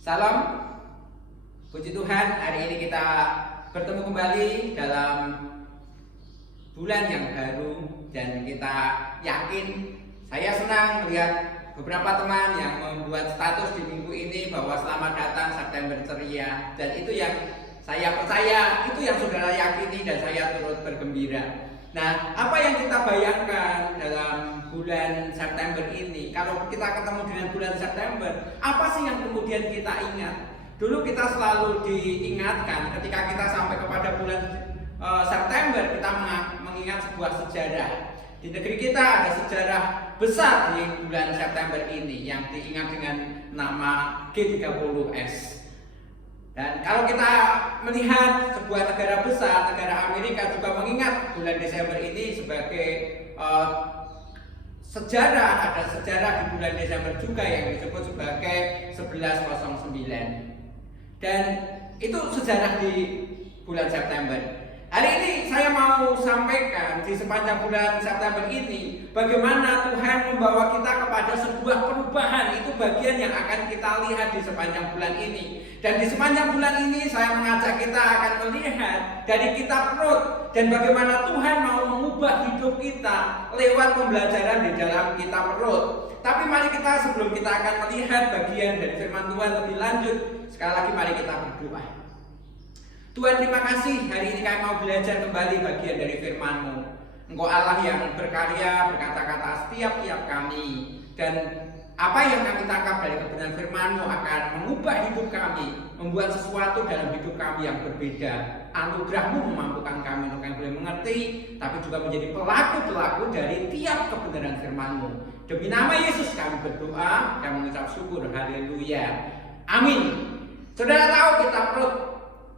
Salam, puji Tuhan, hari ini kita bertemu kembali dalam bulan yang baru dan kita yakin, saya senang melihat beberapa teman yang membuat status di minggu ini bahwa selamat datang September ceria, dan itu yang saya percaya, itu yang saudara yakini dan saya turut bergembira. Nah, apa yang kita bayangkan dalam bulan September ini? Kalau kita ketemu dengan bulan September, apa sih yang kemudian kita ingat? Dulu kita selalu diingatkan ketika kita sampai kepada bulan September, kita mengingat sebuah sejarah. Di negeri kita ada sejarah besar di bulan September ini yang diingat dengan nama G30S. Dan kalau kita melihat sebuah negara besar, negara Amerika juga mengingat bulan Desember ini sebagai sejarah, ada sejarah di bulan Desember juga yang disebut sebagai 1109. Dan itu sejarah di bulan September. Hari ini saya mau sampaikan di sepanjang bulan September ini bagaimana Tuhan membawa kita kepada sebuah perubahan. Itu bagian yang akan kita lihat di sepanjang bulan ini. Dan di sepanjang bulan ini saya mengajak kita akan melihat dari kitab Rut dan bagaimana Tuhan mau mengubah hidup kita lewat pembelajaran di dalam kitab Rut. Tapi mari kita, sebelum kita akan melihat bagian dari firman Tuhan lebih lanjut, sekali lagi mari kita berdoa. Tuhan, terima kasih hari ini kami mau belajar kembali bagian dari firman-Mu. Engkau Allah yang berkarya, berkata-kata setiap kami, dan apa yang kami tangkap dari kebenaran firman-Mu akan mengubah hidup kami, membuat sesuatu dalam hidup kami yang berbeda. Anugerah-Mu memampukan kami untuk yang boleh mengerti, tapi juga menjadi pelaku-pelaku dari tiap kebenaran firman-Mu. Demi nama Yesus kami berdoa dan mengucap syukur. Haleluya. Amin. Saudara tahu kitab Rut,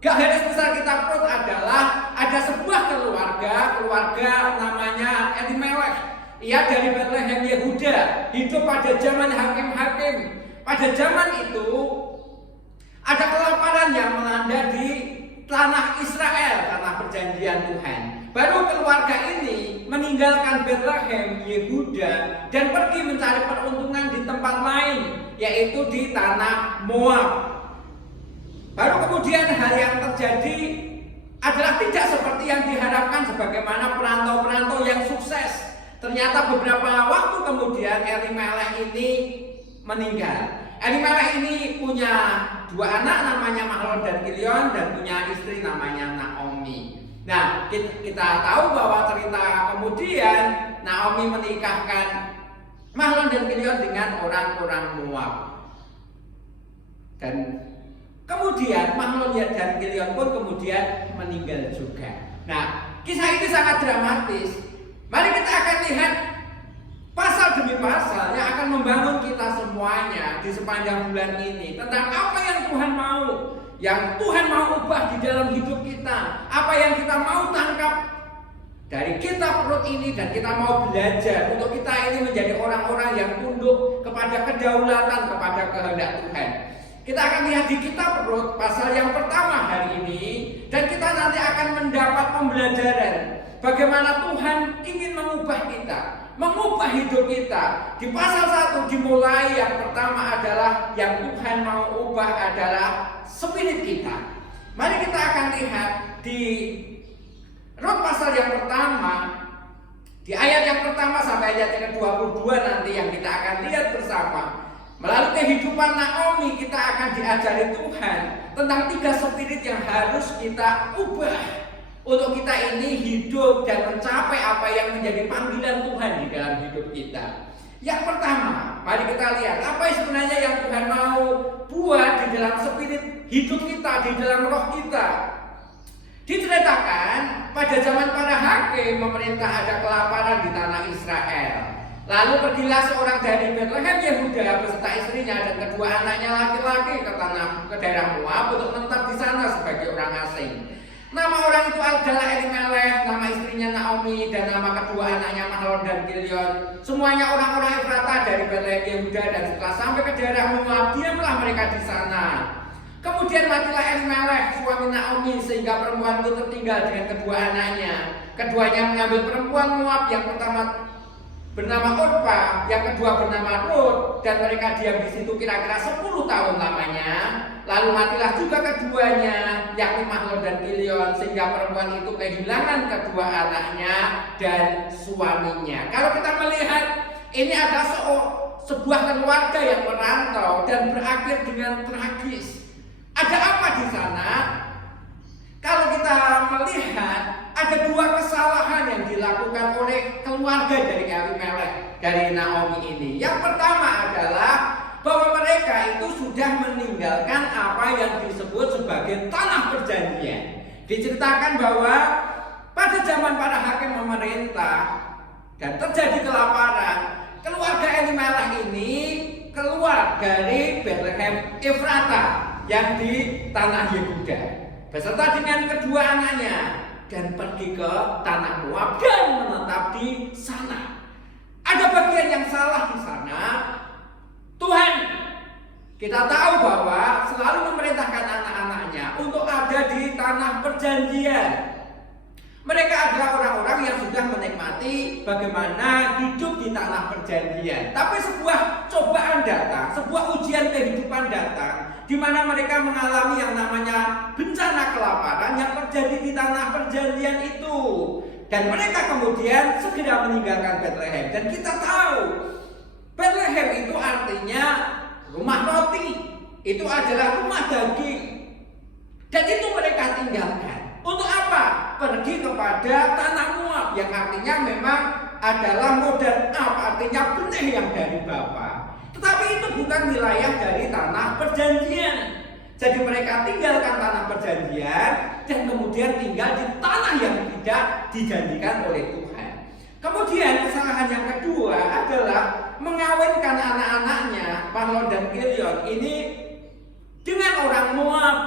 garis besar kitab Rut adalah ada sebuah keluarga namanya Elimelech. Ia dari Bethlehem Yehuda, hidup pada zaman hakim-hakim. Pada zaman itu ada kelaparan yang melanda di tanah Israel, tanah perjanjian Tuhan. Baru keluarga ini meninggalkan Bethlehem Yehuda dan pergi mencari peruntungan di tempat lain, yaitu di tanah Moab. Baru kemudian hal yang terjadi adalah tidak seperti yang diharapkan sebagaimana perantau-perantau yang sukses. Ternyata beberapa waktu kemudian Elimelech ini meninggal. Elimelech ini punya dua anak namanya Mahlon dan Kilion dan punya istri namanya Naomi. Nah, kita tahu bahwa cerita kemudian Naomi menikahkan Mahlon dan Kilion dengan orang-orang Moab. Dan kemudian Mahlon dan Kilion pun kemudian meninggal juga. Nah, kisah ini sangat dramatis. Mari kita akan lihat pasal demi pasal yang akan membangun kita semuanya di sepanjang bulan ini tentang apa yang Tuhan mau, yang Tuhan mau ubah di dalam hidup kita, apa yang kita mau tangkap dari kitab Rut ini, dan kita mau belajar untuk kita ini menjadi orang-orang yang tunduk kepada kedaulatan, kepada kehendak Tuhan. Kita akan lihat di kitab Rut pasal yang pertama hari ini, dan kita nanti akan mendapat pembelajaran bagaimana Tuhan ingin mengubah kita, mengubah hidup kita. Di pasal 1 dimulai yang pertama adalah yang Tuhan mau ubah adalah spirit kita. Mari kita akan lihat di Rut pasal yang pertama, di ayat yang pertama sampai ayat yang ke-22 nanti yang kita akan lihat bersama. Melalui kehidupan Naomi kita akan diajari Tuhan tentang 3 spirit yang harus kita ubah untuk kita ini hidup dan mencapai apa yang menjadi panggilan Tuhan di dalam hidup kita. Yang pertama, mari kita lihat apa sebenarnya yang Tuhan mau buat di dalam spirit hidup kita, di dalam roh kita. Diceritakan pada zaman para hakim memerintah ada kelaparan di tanah Israel. Lalu pergilah seorang dari Bethlehem Yehuda beserta istrinya dan kedua anaknya laki-laki ke daerah Moab untuk menetap di sana sebagai orang asing. Nama orang itu adalah Elimelech, nama istrinya Naomi, dan nama kedua anaknya Mahlon dan Kilion. Semuanya orang-orang Efrata dari Bethlehem Yehuda, dan setelah sampai ke daerah Moab, diamlah mereka di sana. Kemudian matilah Elimelech, suami Naomi, sehingga perempuan itu tertinggal dengan kedua anaknya. Keduanya mengambil perempuan Moab yang pertama bernama Orpa, yang kedua bernama Rut, dan mereka diam di situ kira-kira 10 tahun lamanya. Lalu matilah juga keduanya, yakni Mahlon dan Kilion, sehingga perempuan itu kehilangan kedua anaknya dan suaminya. Kalau kita melihat ini ada sebuah keluarga yang merantau dan berakhir dengan tragis. Ada apa di sana? Kalau kita melihat ada dua kesalahan yang dilakukan oleh keluarga dari Elimelech, dari Naomi ini. Yang pertama adalah bahwa mereka itu sudah meninggalkan apa yang disebut sebagai tanah perjanjian. Diceritakan bahwa pada zaman para hakim memerintah dan terjadi kelaparan, keluarga Elimelech ini keluar dari Bethlehem Efrata yang di tanah Yehuda beserta dengan kedua anaknya dan pergi ke tanah Moab dan menetap di sana. Ada bagian yang salah di sana. Tuhan, kita tahu bahwa selalu memerintahkan anak-anaknya untuk ada di tanah perjanjian. Mereka adalah orang-orang yang sudah menikmati bagaimana hidup di tanah perjanjian. Tapi sebuah cobaan datang, sebuah ujian kehidupan datang, di mana mereka mengalami yang namanya bencana kelaparan yang terjadi di tanah perjanjian itu. Dan mereka kemudian segera meninggalkan Bethlehem. Dan kita tahu Bethlehem itu artinya rumah roti, itu adalah rumah daging. Dan itu mereka tinggalkan. Untuk apa? Pergi kepada tanah Moab, yang artinya memang adalah modern up, artinya benih yang dari Bapa. Tetapi itu bukan wilayah dari tanah perjanjian. Jadi mereka tinggalkan tanah perjanjian dan kemudian tinggal di tanah yang tidak dijanjikan oleh Tuhan. Kemudian kesalahan yang kedua adalah mengawinkan anak-anaknya, Mahlon dan Kilion ini dengan orang Moab.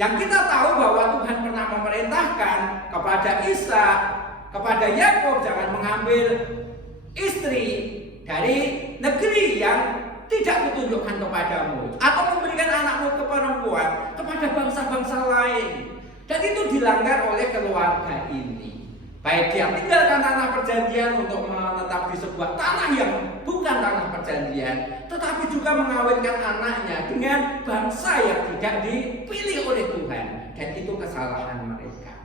Yang kita tahu bahwa Tuhan pernah memerintahkan kepada Isa, kepada Yakub, jangan mengambil istri dari negeri yang tidak kutunjukkan kepadamu, atau memberikan anakmu ke perempuan kepada bangsa-bangsa lain. Dan itu dilanggar oleh keluarga ini. Baik dia tinggalkan tanah perjanjian untuk menetap di sebuah tanah yang bukan tanah perjanjian, tetapi juga mengawinkan anaknya dengan bangsa yang tidak dipilih oleh Tuhan. Dan itu kesalahan mereka.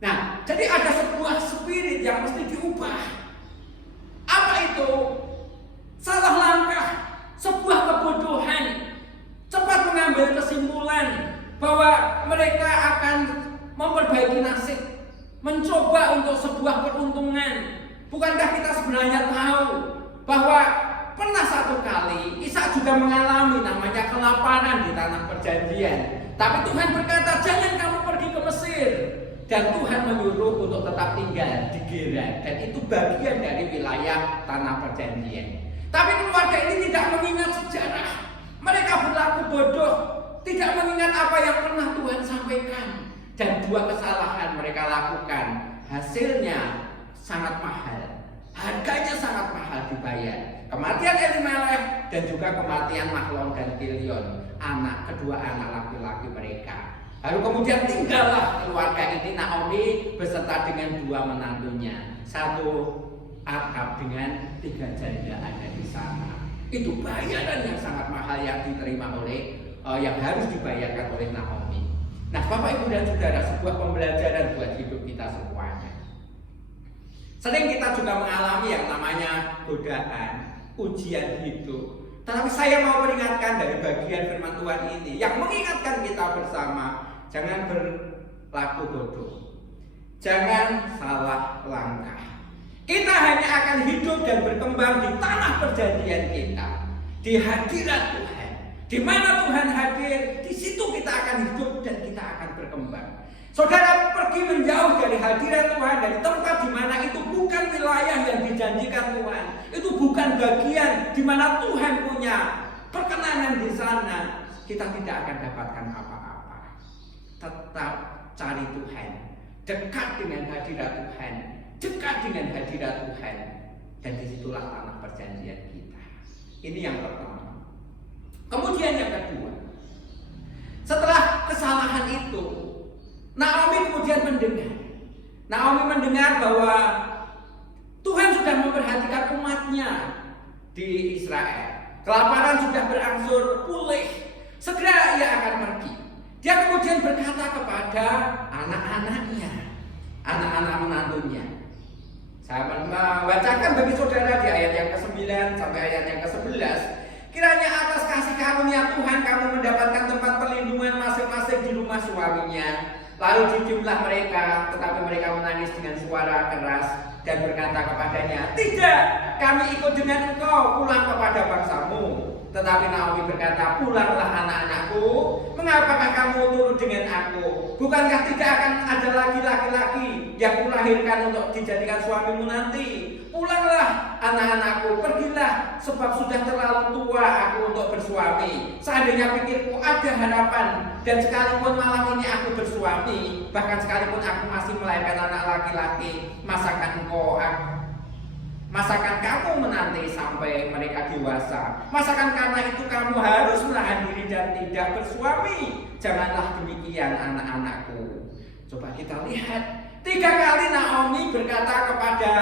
Nah, jadi ada sebuah spirit yang mesti diubah. Apa itu? Salah langkah, sebuah kebodohan, cepat mengambil kesimpulan bahwa mereka akan memperbaiki nasib, mencoba untuk sebuah peruntungan. Bukankah kita sebenarnya tahu bahwa pernah satu kali Ishak juga mengalami namanya kelaparan di tanah perjanjian. Tapi Tuhan berkata, jangan kamu pergi ke Mesir. Dan Tuhan menyuruh untuk tetap tinggal di Gerar. Dan itu bagian dari wilayah tanah perjanjian. Tapi keluarga ini tidak mengingat sejarah. Mereka berlaku bodoh, tidak mengingat apa yang pernah Tuhan sampaikan. Dan dua kesalahan mereka lakukan, hasilnya sangat mahal, harganya sangat mahal dibayar. Kematian Elimelech dan juga kematian Mahlon dan Kilion, kedua anak laki-laki mereka. Lalu kemudian tinggallah keluarga ini Naomi beserta dengan dua menantunya, satu Akab dengan 3 janda ada di sana. Itu bayaran yang sangat mahal yang diterima oleh yang harus dibayarkan oleh Naomi. Nah, Bapak Ibu dan Saudara, sebuah pembelajaran buat hidup kita semuanya. Sering kita juga mengalami yang namanya godaan, ujian hidup. Tetapi saya mau peringatkan dari bagian firman Tuhan ini yang mengingatkan kita bersama, jangan berlaku bodoh, jangan salah langkah. Kita hanya akan hidup dan berkembang di tanah perjanjian kita, di hadirat Tuhan. Di mana Tuhan hadir, di situ kita akan hidup dan kita akan berkembang. Saudara pergi menjauh dari hadirat Tuhan, dari tempat di mana itu bukan wilayah yang dijanjikan Tuhan. Itu bukan bagian di mana Tuhan punya perkenanan di sana. Kita tidak akan dapatkan apa-apa. Tetap cari Tuhan, dekat dengan hadirat Tuhan, dekat dengan hadirat Tuhan. Dan disitulah tanah perjanjian kita. Ini yang pertama. Kemudian yang kedua, setelah kesalahan itu, Naomi kemudian mendengar bahwa Tuhan sudah memperhatikan umat di Israel. Kelaparan sudah berangsur pulih. Segera ia akan pergi. Dia kemudian berkata kepada anak-anaknya, anak-anak menantunya. Saya membacakan bagi saudara di ayat yang ke-9 sampai ayat yang ke-11. Kiranya atas kasih karunia Tuhan kamu mendapatkan tempat perlindungan masing-masing di rumah suaminya. Lalu dijumlah mereka, tetapi mereka menangis dengan suara keras dan berkata kepadanya, "Tidak, kami ikut dengan engkau pulang kepada bangsamu." Tetapi Naomi berkata, "Pulanglah anak-anakku, mengapakah kamu turut dengan aku? Bukankah tidak akan ada lagi laki-laki yang kulahirkan untuk dijadikan suamimu nanti? Pulanglah anak-anakku, pergilah, sebab sudah terlalu tua aku untuk bersuami. Seandainya pikirku ada harapan, dan sekalipun malam ini aku bersuami, bahkan sekalipun aku masih melahirkan anak laki-laki, masakan kamu menanti sampai mereka dewasa? Masakan karena itu kamu harus menahan diri dan tidak bersuami? Janganlah demikian anak-anakku." Coba kita lihat, 3 kali Naomi berkata kepada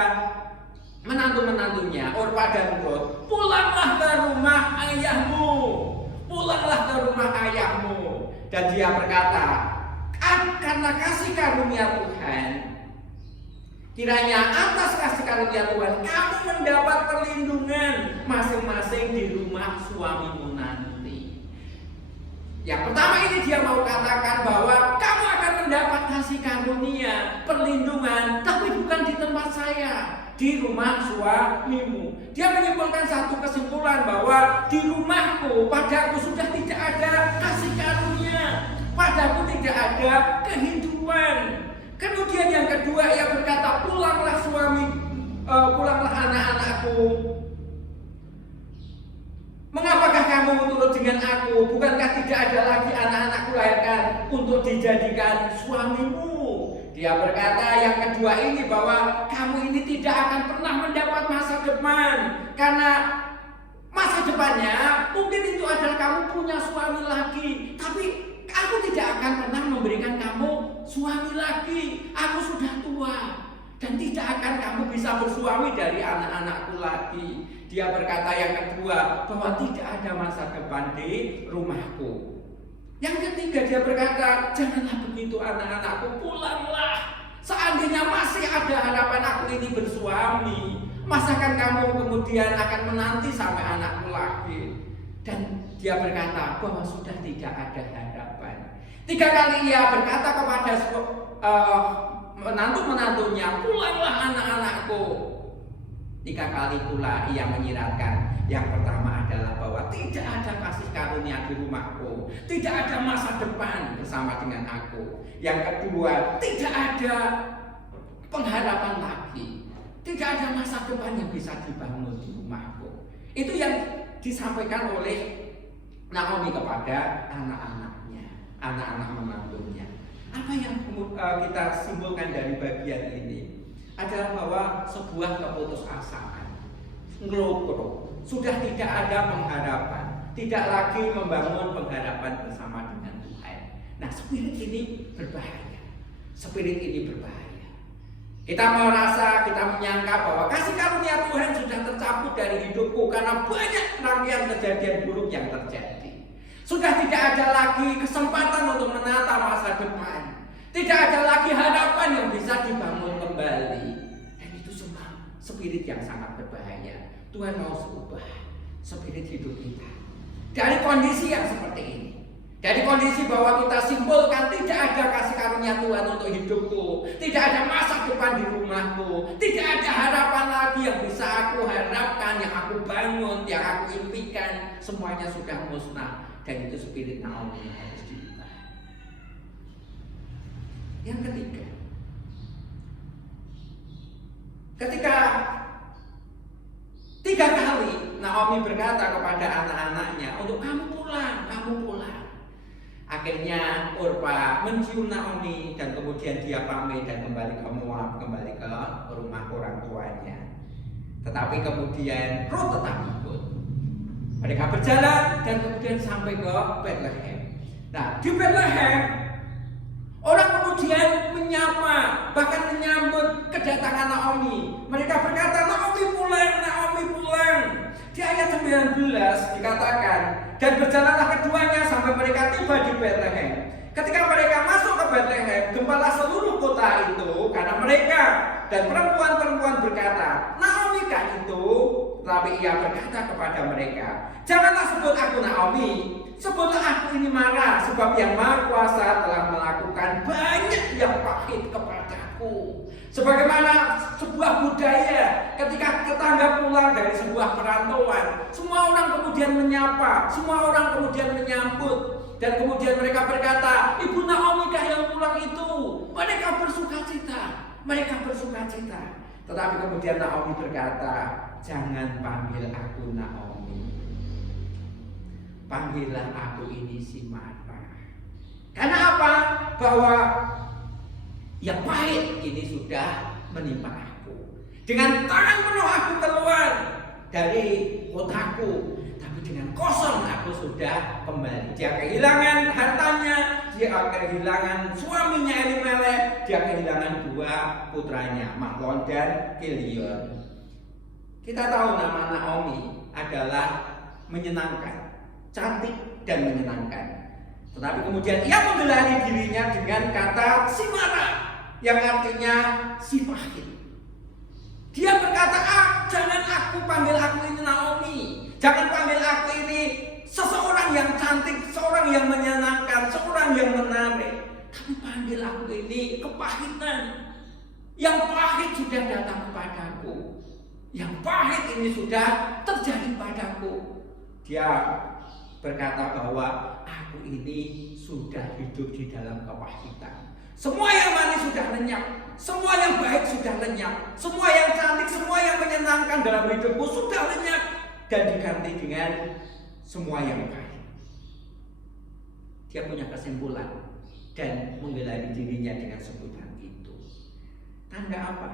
menantu-menantunya, Orpa dan Rut, "Pulanglah ke rumah ayahmu, pulanglah ke rumah ayahmu." Dan dia berkata, karena kasih karunia Tuhan, kiranya atas kasih karunia Tuhan kamu mendapat perlindungan masing-masing di rumah suamimu nanti. Yang pertama ini dia mau katakan bahwa kamu akan mendapat kasih karunia, perlindungan, tapi bukan di tempat saya, di rumah suamimu. Dia menyimpulkan satu kesimpulan bahwa di rumahku, padaku sudah tidak ada kasih karunia, padaku tidak ada kehidupan. Kemudian yang kedua ia berkata, pulanglah anak-anakku. Mengapakah kamu turut dengan aku? Bukankah tidak ada lagi anak-anakku lahirkan untuk dijadikan suamimu? Dia berkata yang kedua ini bahwa kamu ini tidak akan pernah mendapat masa depan, karena masa depannya mungkin itu adalah kamu punya suami lagi, tapi aku tidak akan pernah memberikan kamu suami lagi. Aku sudah tua dan tidak akan kamu bisa bersuami dari anak-anakku lagi. Dia berkata yang kedua bahwa tidak ada masa depan di rumahku. Yang ketiga dia berkata, janganlah begitu anak-anakku, pulanglah. Seandainya masih ada harapan aku ini bersuami, masakan kamu kemudian akan menanti sampai anakmu lagi? Dan dia berkata bahwa sudah tidak ada harapan. 3 kali ia berkata kepada menantu-menantunya, pulanglah anak-anakku. 3 kali pula ia menyiratkan. Yang pertama adalah bahwa tidak ada kasih karunia di rumahku, tidak ada masa depan bersama dengan aku. Yang kedua, tidak ada pengharapan lagi, tidak ada masa depan yang bisa dibangun di rumahku. Itu yang disampaikan oleh Naomi kepada anak-anaknya, anak-anak menantunya. Apa yang kita simpulkan dari bagian ini adalah bahwa sebuah keputusasaan, ngelokro, sudah tidak ada pengharapan, tidak lagi membangun pengharapan bersama dengan Tuhan. Nah, spirit ini berbahaya. Spirit ini berbahaya. Kita merasa, kita menyangka bahwa kasih karunia Tuhan sudah tercabut dari hidupku karena banyak rangkaian kejadian buruk yang terjadi. Sudah tidak ada lagi kesempatan untuk menata masa depan. Tidak ada lagi harapan yang bisa dibangun kembali. Dan itu semua spirit yang sangat berbahaya. Tuhan mau ubah spirit hidup kita dari kondisi yang seperti ini, dari kondisi bahwa kita simpulkan tidak ada kasih karunia Tuhan untuk hidupku, tidak ada masa depan di rumahku, tidak ada harapan lagi yang bisa aku harapkan, yang aku bangun, yang aku impikan, semuanya sudah musnah. Dan itu spirit Naomi yang harus diubah. Yang ketiga, ketika 3 kali Naomi berkata kepada anak-anaknya untuk kamu pulang. Akhirnya Orpa mencium Naomi dan kemudian dia pamit dan kembali ke Moab, kembali ke rumah orang tuanya. Tetapi kemudian Rut tetap ikut. Mereka berjalan dan kemudian sampai ke Bethlehem. Nah, di Bethlehem orang kemudian menyapa, bahkan menyambut kedatangan Naomi. Mereka berkata, Naomi pulang. Di ayat 13 dikatakan, dan berjalanlah keduanya sampai mereka tiba di Bethlehem. Ketika mereka masuk ke Bethlehem, gempalah seluruh kota itu karena mereka, dan perempuan-perempuan berkata, Naomi kah itu? Tetapi ia berkata kepada mereka, janganlah sebut aku Naomi, sebutlah aku ini Mara, sebab yang Maha Kuasa telah melakukan banyak yang pahit kepadaku. Sebagaimana sebuah budaya, ketika tetangga pulang dari sebuah perantauan, semua orang kemudian menyapa, semua orang kemudian menyambut. Dan kemudian mereka berkata, Ibu Naomi kah yang pulang itu? Mereka bersuka cita, mereka bersuka cita. Tetapi kemudian Naomi berkata, jangan panggil aku Naomi, panggillah aku ini si Mara. Karena apa? Bahwa yang pahit ini sudah menimpa aku. Dengan tangan penuh aku keluar dari kotaku, tapi dengan kosong aku sudah kembali. Dia kehilangan hartanya, dia kehilangan suaminya Elimelek, dia kehilangan dua putranya Mahlon dan Kilion. Kita tahu nama Naomi adalah menyenangkan, cantik dan menyenangkan. Tetapi kemudian ia menggelari dirinya dengan kata si Mara, yang artinya si pahit. Dia berkata, jangan aku panggil aku ini Naomi, jangan panggil aku ini seseorang yang cantik, seorang yang menyenangkan, seorang yang menarik, tapi panggil aku ini kepahitan. Yang pahit sudah datang kepadaku, yang pahit ini sudah terjadi padaku. Dia berkata bahwa aku ini sudah hidup di dalam kepahitan. Semua yang manis sudah lenyap, semua yang baik sudah lenyap, semua yang cantik, semua yang menyenangkan dalam hidupku sudah lenyap dan diganti dengan semua yang pahit. Dia punya kesimpulan dan menggelari dirinya dengan sebutan itu. Tanda apa?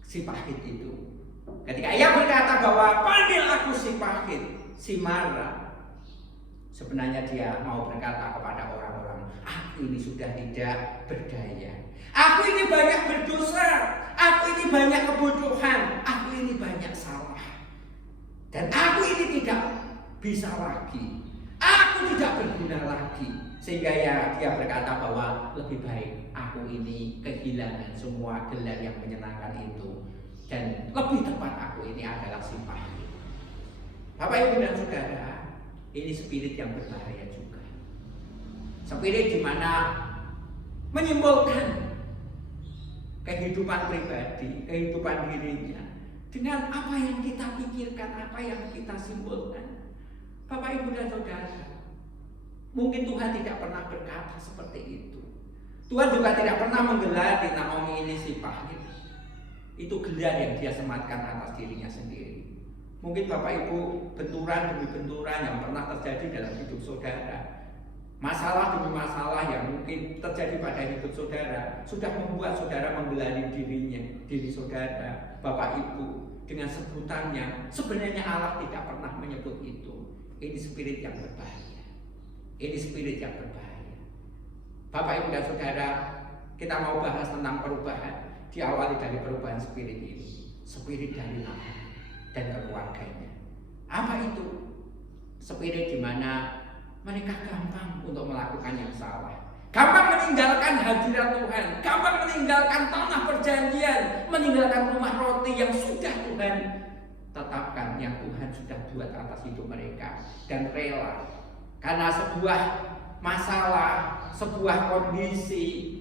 Si pahit itu. Ketika ia berkata bahwa panggil aku si pahit, si Mara, sebenarnya dia mau berkata kepada orang-orang, aku ini sudah tidak berdaya, aku ini banyak berdosa, aku ini banyak kebodohan, aku ini banyak salah, dan aku ini tidak bisa lagi, aku tidak berguna lagi. Sehingga dia berkata bahwa lebih baik aku ini kehilangan semua gelar yang menyenangkan itu, dan lebih tepat aku ini adalah si pahit. Bapak Ibu dan Saudara, ini spirit yang berbahaya juga. Spirit di mana menyimbolkan kehidupan pribadi, kehidupan dirinya dengan apa yang kita pikirkan, apa yang kita simbolkan. Bapak Ibu dan Saudara, mungkin Tuhan tidak pernah berkata seperti itu. Tuhan juga tidak pernah menggelari Naomi ini si pahit. Itu gelar yang dia sematkan atas dirinya sendiri. Mungkin Bapak Ibu benturan demi benturan yang pernah terjadi dalam hidup saudara, masalah demi masalah yang mungkin terjadi pada hidup saudara, sudah membuat saudara menggelari diri saudara, Bapak Ibu, dengan sebutannya. Sebenarnya Allah tidak pernah menyebut itu. Ini spirit yang berbahaya. Ini spirit yang berbahaya. Bapak Ibu dan Saudara, kita mau bahas tentang perubahan. Diawali dari perubahan spirit ini, spirit dari Naomi dan keluarganya. Apa itu? Spirit di mana mereka gampang untuk melakukan yang salah, gampang meninggalkan hadirat Tuhan, gampang meninggalkan tanah perjanjian, meninggalkan rumah roti yang sudah Tuhan tetapkan, yang Tuhan sudah buat atas hidup mereka, dan rela karena sebuah masalah, sebuah kondisi,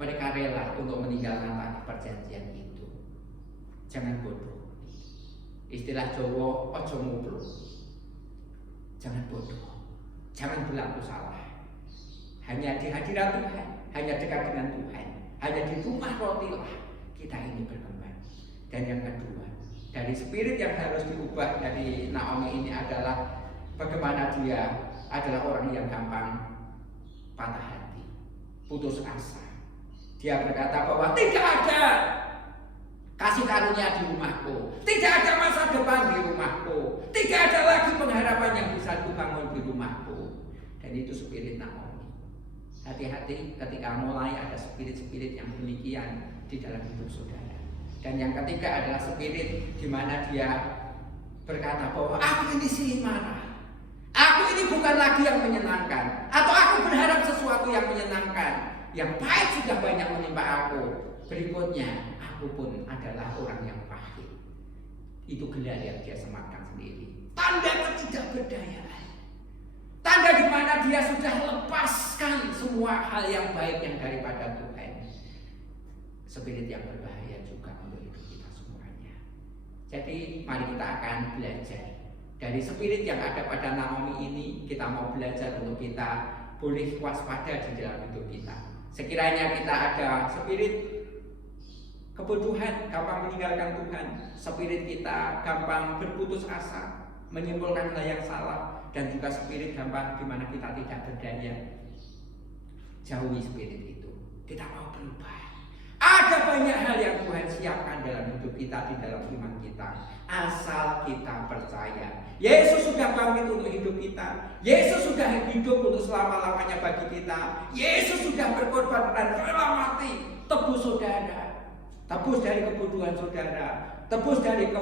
mereka rela untuk meninggalkan tanah perjanjian itu. Jangan bodoh. Istilah Jawa, ojo ngobrol. Jangan bodoh. Jangan berlaku salah. Hanya di hadirat Tuhan, hanya dekat dengan Tuhan, hanya di rumah roti lah kita ini berkembang. Dan yang kedua, dari spirit yang harus diubah dari Naomi ini adalah bagaimana dia adalah orang yang gampang patah hati, putus asa. Dia berkata bahwa tidak ada kasih karunia di rumahku, tidak ada masa depan di rumahku, tidak ada lagi pengharapan yang bisa kubangun di rumahku. Dan itu spirit Naomi. Hati-hati ketika mulai ada spirit-spirit yang demikian di dalam hidup saudara. Dan yang ketiga adalah spirit di mana dia berkata bahwa aku ini sih marah, aku ini bukan lagi yang menyenangkan, atau aku berharap sesuatu yang menyenangkan, yang pahit sudah banyak menimpa aku. Berikutnya, aku pun adalah orang yang pahit. Itu gelar yang dia sematkan sendiri. Tanda ketidakberdayaan. Tanda di mana dia sudah lepaskan semua hal yang baik yang daripada Tuhan. Spirit yang berbahaya juga untuk hidup kita semuanya. Jadi mari kita akan belajar dari spirit yang ada pada Naomi ini. Kita mau belajar untuk kita boleh waspada di dalam hidup kita. Sekiranya kita ada spirit kebodohan, gampang meninggalkan Tuhan, spirit kita gampang berputus asa, menyimpulkan hal yang salah, dan juga spirit gampang di mana kita tidak berdaya. Jauhi spirit itu. Kita mau berubah. Ada banyak hal yang Tuhan siapkan dalam hidup kita, di dalam iman kita, asal kita percaya. Yesus sudah bangkit untuk hidup kita. Yesus sudah hidup untuk selama-lamanya bagi kita. Yesus sudah berkorban dan rela mati, tebus saudara. Tebus dari kebodohan saudara, tebus dari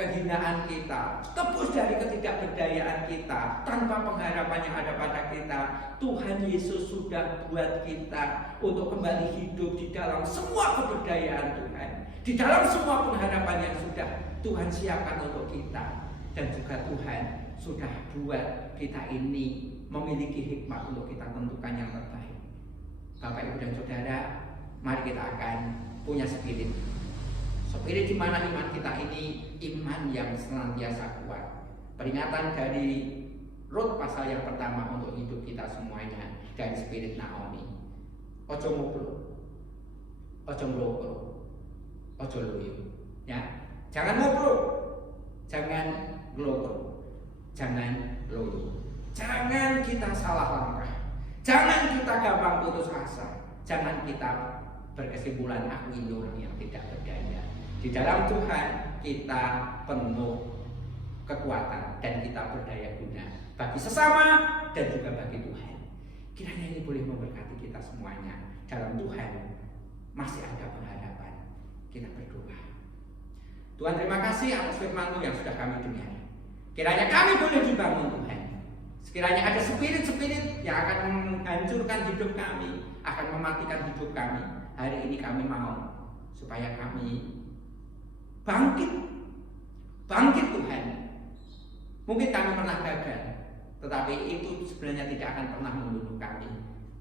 kehinaan kita, tebus dari ketidakberdayaan kita, tanpa pengharapan yang ada pada kita. Tuhan Yesus sudah buat kita untuk kembali hidup di dalam semua keberdayaan Tuhan, di dalam semua pengharapan yang sudah Tuhan siapkan untuk kita. Dan juga Tuhan sudah buat kita ini memiliki hikmat untuk kita tentukan yang terbaik. Bapak, Ibu, dan Saudara, mari kita akan punya spirit di mana iman kita ini iman yang senantiasa kuat. Peringatan dari Rut pasal yang pertama untuk hidup kita semuanya dari spirit Naomi. Ojo muklu, ojo nglokro, ojo loyo. Ya, jangan muklu, jangan nglokro, jangan loyo. Jangan kita salah langkah, jangan kita gampang putus asa, jangan kita berkesimpulan aku ini orang yang tidak berdaya. Di dalam Tuhan kita penuh kekuatan dan kita berdaya guna bagi sesama dan juga bagi Tuhan. Kiranya ini boleh memberkati kita semuanya. Dalam Tuhan masih ada pengharapan. Kita berdoa. Tuhan, terima kasih atas firman-Mu yang sudah kami dengar. Kiranya kami boleh dibangun Tuhan. Sekiranya ada spirit-spirit yang akan menghancurkan hidup kami, akan mematikan hidup kami, hari ini kami mau supaya kami bangkit Tuhan. Mungkin kami pernah gagal, tetapi itu sebenarnya tidak akan pernah membunuh kami.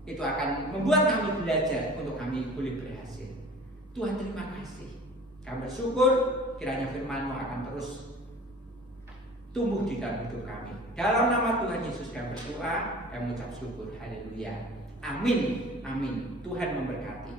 Itu akan membuat kami belajar untuk kami boleh berhasil. Tuhan, terima kasih. Kami bersyukur kiranya firman-Mu akan terus tumbuh di dalam hidup kami. Dalam nama Tuhan Yesus kami berdoa, kami mengucap syukur. Haleluya. Amin. Amin. Tuhan memberkati.